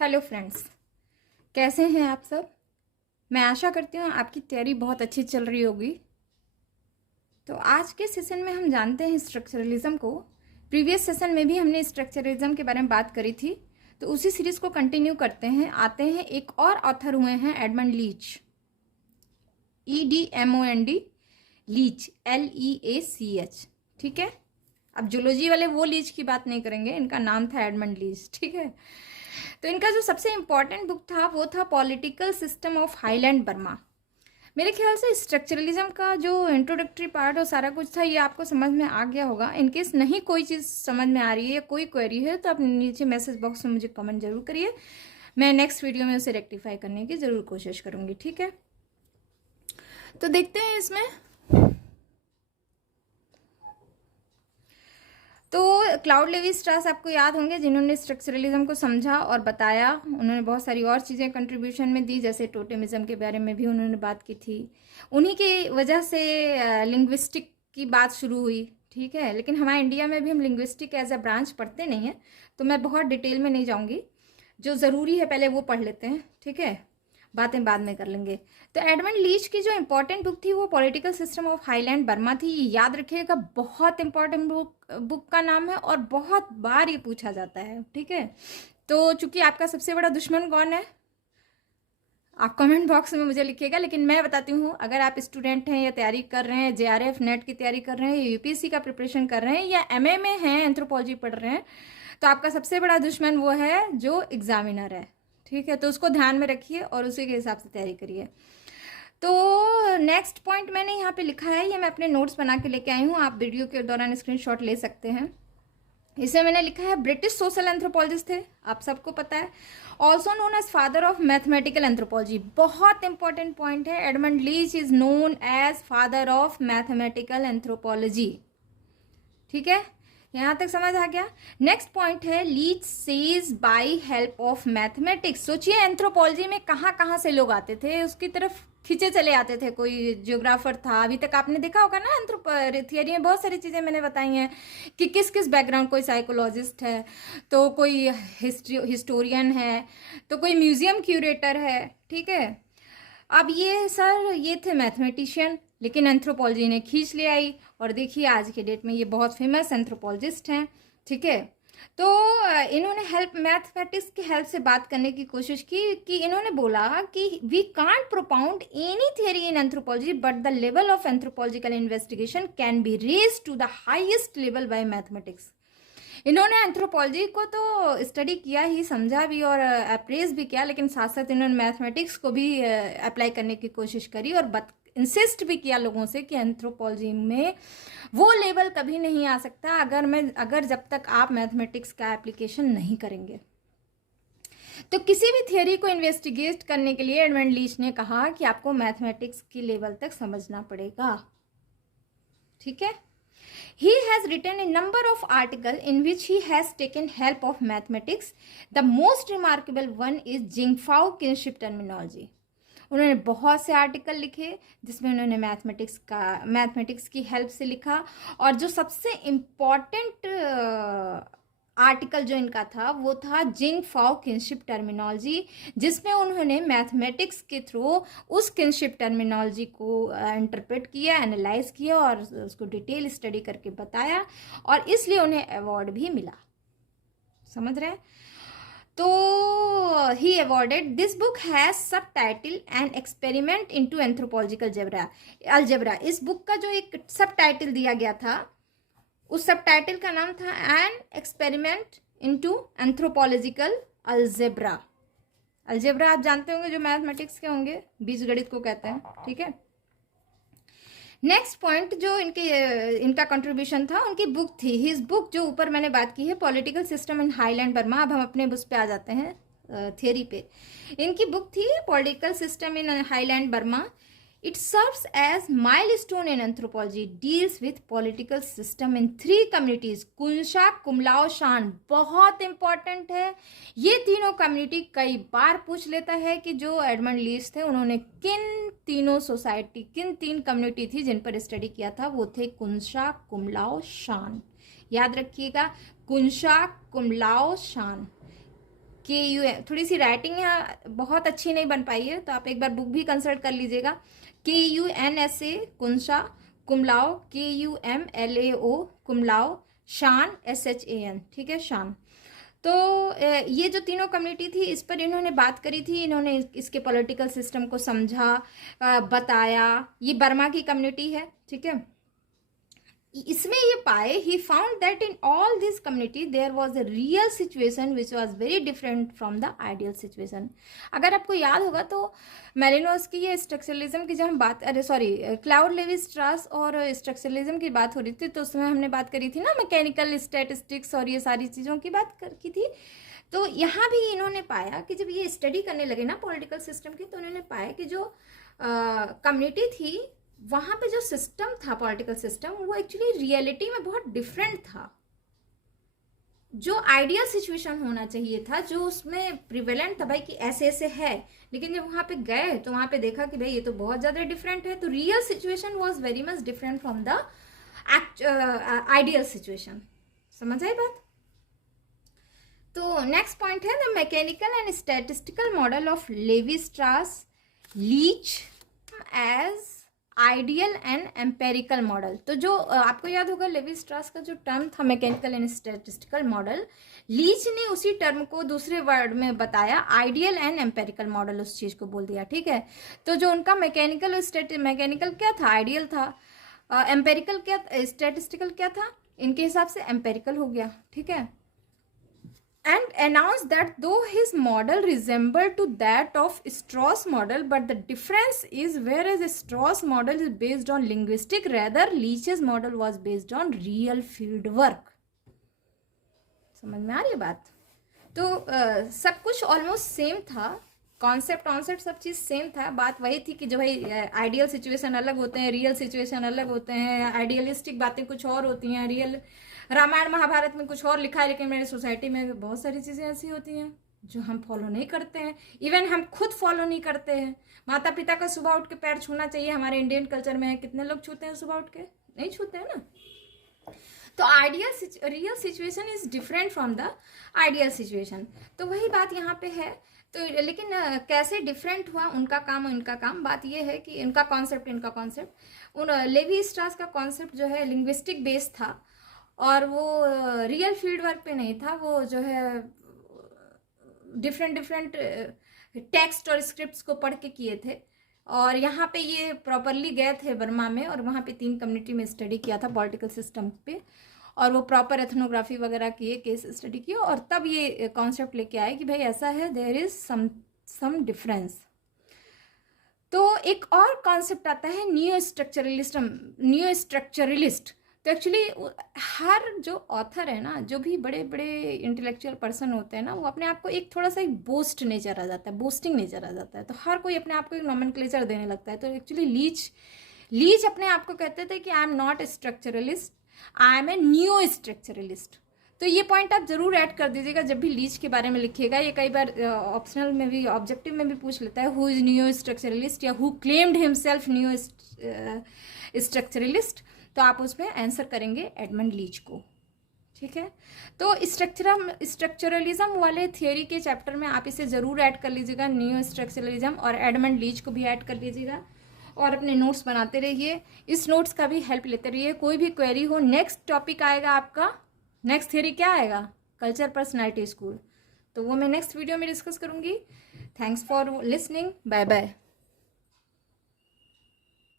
Hello friends, कैसे हैं आप सब। मैं आशा करती हूँ आपकी तैयारी बहुत अच्छी चल रही होगी। तो आज के सेशन में हम जानते हैं स्ट्रक्चरलिज्म को। प्रीवियस सेशन में भी हमने स्ट्रक्चरलिज्म के बारे में बात करी थी, तो उसी सीरीज को कंटिन्यू करते हैं। आते हैं, एक और ऑथर हुए हैं Edmund Leach, EDMOND, Leach LEACH। ठीक है, अब जूलॉजी वाले वो लीच की बात नहीं करेंगे, इनका नाम था एडमंड लीच। ठीक है, तो इनका जो सबसे इंपॉर्टेंट बुक था वो था political system of highland Burma. मेरे ख्याल से स्ट्रक्चरलिज्म का जो इंट्रोडक्टरी पार्ट और सारा कुछ था ये आपको समझ में आ गया होगा। इनकेस नहीं कोई चीज़ समझ में आ रही है या कोई क्वेरी है तो आप नीचे मैसेज बॉक्स में मुझे कमेंट जरूर करिए। मैं नेक्स्ट वीडियो में उसे रेक्टिफाई करने की ज़रूर कोशिश करूँगी। ठीक है, तो देखते हैं इसमें। तो क्लाउड लेवी स्ट्रास आपको याद होंगे, जिन्होंने स्ट्रक्चरलिज्म को समझा और बताया। उन्होंने बहुत सारी और चीज़ें कंट्रीब्यूशन में दी, जैसे टोटेमिज्म के बारे में भी उन्होंने बात की थी। उन्हीं की वजह से लिंग्विस्टिक की बात शुरू हुई। ठीक है, लेकिन हमारे इंडिया में भी हम लिंग्विस्टिक एज अ ब्रांच पढ़ते नहीं हैं, तो मैं बहुत डिटेल में नहीं जाऊँगी। जो ज़रूरी है पहले वो पढ़ लेते हैं, ठीक है, बातें बाद में कर लेंगे। तो एडमंड लीच की जो इंपॉर्टेंट बुक थी वो political system of highland Burma थी। ये याद रखिएगा, बहुत इंपॉर्टेंट बुक का नाम है और बहुत बार ये पूछा जाता है। ठीक है, तो चूंकि आपका सबसे बड़ा दुश्मन कौन है आप कमेंट बॉक्स में मुझे लिखिएगा, लेकिन मैं बताती हूँ, अगर आप स्टूडेंट हैं या तैयारी कर रहे हैं, JRF नेट की तैयारी कर रहे हैं, या UPSC का प्रिपरेशन कर रहे हैं, या MA में हैं, एंथ्रोपोलॉजी पढ़ रहे हैं, तो आपका सबसे बड़ा दुश्मन वो है जो एग्जामिनर है। ठीक है, तो उसको ध्यान में रखिए और उसी के हिसाब से तैयारी करिए। तो नेक्स्ट पॉइंट मैंने यहाँ पे लिखा है, ये मैं अपने नोट्स बना के लेके आई हूँ, आप वीडियो के दौरान स्क्रीनशॉट ले सकते हैं। इसे मैंने लिखा है, ब्रिटिश सोशल एंथ्रोपोलॉजिस्ट थे, आप सबको पता है, also known as father of mathematical anthropology. बहुत इंपॉर्टेंट पॉइंट है, Edmund Leach is known as father of mathematical anthropology. ठीक है, यहां तक समझ आ गया। नेक्स्ट पॉइंट है, Leach says by help of mathematics. सोचिए एंथ्रोपोलॉजी में कहाँ कहाँ से लोग आते थे, उसकी तरफ खींचे चले आते थे। कोई जियोग्राफर था, अभी तक आपने देखा होगा ना, थियरी में बहुत सारी चीज़ें मैंने बताई हैं कि किस किस बैकग्राउंड, कोई साइकोलॉजिस्ट है, तो कोई हिस्टोरियन है, तो कोई म्यूजियम क्यूरेटर है। ठीक है, अब ये सर ये थे मैथमेटिशियन, लेकिन एंथ्रोपोलॉजी ने खींच ले आई, और देखिए आज के डेट में ये बहुत फेमस एंथ्रोपोलॉजिस्ट हैं। ठीक है, तो इन्होंने मैथमेटिक्स की हेल्प से बात करने की कोशिश की कि इन्होंने बोला कि we can't propound any theory in anthropology but the level of anthropological investigation can be raise to the highest level by mathematics. इन्होंने एंथ्रोपोलॉजी को तो स्टडी किया ही, समझा भी और अप्रेज भी किया, लेकिन साथ साथ इन्होंने मैथमेटिक्स को भी अप्लाई करने की कोशिश करी और इंसिस्ट भी किया लोगों से कि एंथ्रोपोलॉजी में वो लेवल कभी नहीं आ सकता अगर जब तक आप मैथमेटिक्स का एप्लीकेशन नहीं करेंगे। तो किसी भी थियरी को इन्वेस्टिगेट करने के लिए एडमंड लीच ने कहा कि आपको मैथमेटिक्स की लेवल तक समझना पड़ेगा। ठीक है, he has written a number of articles in which he has taken help of mathematics. The most remarkable one is Jingfao kinship terminology. उन्होंने बहुत से आर्टिकल लिखे जिसमें उन्होंने मैथमेटिक्स की हेल्प से लिखा, और जो सबसे इम्पॉर्टेंट आर्टिकल जो इनका था वो था जिंगफाओ किनशिप टर्मिनोलॉजी, जिसमें उन्होंने मैथमेटिक्स के थ्रू उस किनशिप टर्मिनोलॉजी को इंटरप्रेट किया, एनालाइज किया और उसको डिटेल स्टडी करके बताया, और इसलिए उन्हें अवार्ड भी मिला। समझ रहे हैं? तो ही अवॉर्डेड दिस बुक हैज सब title and experiment into anthropological algebra. इस बुक का जो एक सब टाइटल दिया गया था, उस सब टाइटल का नाम था an experiment into anthropological algebra. Algebra आप जानते होंगे, जो मैथमेटिक्स के होंगे, बीजगणित को कहते हैं। ठीक है, नेक्स्ट पॉइंट जो इनका कंट्रीब्यूशन था, उनकी बुक थी, हिज बुक जो ऊपर मैंने बात की है, political system in highland Burma. अब हम अपने बुक पे आ जाते हैं, थियरी पे। इनकी बुक थी political system in highland Burma. It serves as milestone in anthropology, deals with political system in 3 communities, gumsa, gumlao, Shan. बहुत इंपॉर्टेंट है, ये तीनों कम्युनिटी कई बार पूछ लेता है कि जो एडमंड लीच थे उन्होंने किन 3 कम्युनिटी थी जिन पर स्टडी किया था, वो थे कुंशा, कुमलाओ, शान। याद रखिएगा, कुंशा, कुमलाओ, शान। KUM, थोड़ी सी राइटिंग यहाँ बहुत अच्छी नहीं बन पाई है, तो आप एक बार बुक भी कंसल्ट कर लीजिएगा। KUNSA कुंसा कुमलाओ, KUMLAO कुमलाओ, शान SHAN, ठीक है, शान। तो ये जो तीनों कम्युनिटी थी इस पर इन्होंने बात करी थी, इन्होंने इसके पॉलिटिकल सिस्टम को समझा, बताया। ये बर्मा की कम्युनिटी है, ठीक है। इसमें ये पाए, he found that in all this community there was a real situation which was very different from the ideal situation. अगर आपको याद होगा तो मेलिनोस्की ये स्ट्रक्चरलिज्म की जब हम बात, अरे सॉरी, क्लाउड लेवी स्ट्रास और स्ट्रक्चरलिज्म की बात हो रही थी, तो उसमें हमने बात करी थी ना मैकेनिकल स्टैटिस्टिक्स और ये सारी चीज़ों की बात की थी। तो यहाँ भी इन्होंने पाया कि जब ये स्टडी करने लगे ना पॉलिटिकल सिस्टम की, तो उन्होंने पाया कि जो कम्युनिटी थी वहां पे जो सिस्टम था, पॉलिटिकल सिस्टम, वो एक्चुअली रियलिटी में बहुत डिफरेंट था। जो आइडियल सिचुएशन होना चाहिए था, जो उसमें प्रिवेलेंट था भाई कि ऐसे ऐसे है, लेकिन जब वहां पे गए तो वहां पे देखा कि भाई ये तो बहुत ज्यादा डिफरेंट है। तो real situation was very much different from the ideal situation. समझ आई बात? तो नेक्स्ट पॉइंट है the mechanical and statistical model of Levi Strauss Leach as ideal and empirical model. तो जो आपको याद होगा लेवी स्ट्रास का जो टर्म था mechanical and statistical model, Leach ने उसी टर्म को दूसरे वर्ड में बताया, आइडियल एंड एम्पेरिकल मॉडल उस चीज को बोल दिया, ठीक है। तो जो उनका मैकेनिकल क्या था, आइडियल था, एम्पेरिकल क्या, स्टैटिस्टिकल क्या था, इनके हिसाब से एम्पेरिकल हो गया, ठीक है। And announced that though his model resembled to that of Strauss model, but the difference is whereas Strauss model is based on linguistic, rather Leach's model was based on real field work. समझ में आ रही है बात? तो सब कुछ almost same था, concept सब चीज़ सेम था। बात वही थी कि जो भाई आइडियल सिचुएशन अलग होते हैं, रियल सिचुएशन अलग होते हैं, आइडियलिस्टिक बातें कुछ और होती हैं, रियल रामायण महाभारत में कुछ और लिखा है, लेकिन मेरी सोसाइटी में बहुत सारी चीज़ें ऐसी होती हैं जो हम फॉलो नहीं करते हैं, इवन हम खुद फॉलो नहीं करते हैं। माता पिता का सुबह उठ के पैर छूना चाहिए, हमारे इंडियन कल्चर में है, कितने लोग छूते हैं सुबह उठ के? नहीं छूते हैं ना। तो real situation is different from the ideal situation. तो वही बात यहाँ पे है। तो लेकिन कैसे डिफरेंट हुआ उनका काम और इनका काम? बात ये है कि इनका कॉन्सेप्ट उन लेवी स्ट्रास का कॉन्सेप्ट जो है लिंग्विस्टिक बेस था, और वो रियल फील्ड वर्क पे नहीं था। वो जो है डिफरेंट टेक्स्ट और स्क्रिप्ट्स को पढ़ के किए थे। और यहाँ पे ये प्रॉपरली गए थे बर्मा में, और वहाँ पे 3 कम्युनिटी में स्टडी किया था पॉलिटिकल सिस्टम पे, और वो प्रॉपर एथनोग्राफी वगैरह किए, केस स्टडी किए, और तब ये कॉन्सेप्ट लेके आए कि भाई ऐसा है, देयर इज सम डिफरेंस। तो एक और कॉन्सेप्ट आता है न्यू स्ट्रक्चरलिस्ट। तो एक्चुअली हर जो ऑथर है ना, जो भी बड़े बड़े इंटेलेक्चुअल पर्सन होते हैं ना, वो अपने आप को एक थोड़ा सा एक बोस्टिंग नेचर आ जाता है। तो हर कोई अपने आप को एक नॉमेनक्लेचर देने लगता है। तो एक्चुअली लीच अपने आप को कहते थे कि I am not a structuralist, I am a new structuralist. तो ये पॉइंट आप जरूर ऐड कर दीजिएगा जब भी लीच के बारे में लिखिएगा। ये कई बार ऑप्शनल में भी, ऑब्जेक्टिव में भी पूछ लेता है, हु इज न्यू स्ट्रक्चरलिस्ट या who claimed himself new structuralist. तो आप उसमें आंसर करेंगे एडमंड लीच को, ठीक है। तो स्ट्रक्चरलिज्म वाले थियोरी के चैप्टर में आप इसे ज़रूर ऐड कर लीजिएगा, न्यू स्ट्रक्चरलिज्म, और एडमंड लीच को भी ऐड कर लीजिएगा, और अपने नोट्स बनाते रहिए, इस नोट्स का भी हेल्प लेते रहिए। कोई भी क्वेरी हो, नेक्स्ट टॉपिक आएगा आपका, नेक्स्ट थियोरी क्या आएगा? Culture personality school. तो वो मैं नेक्स्ट वीडियो में डिस्कस करूँगी। Thanks for listening, bye bye.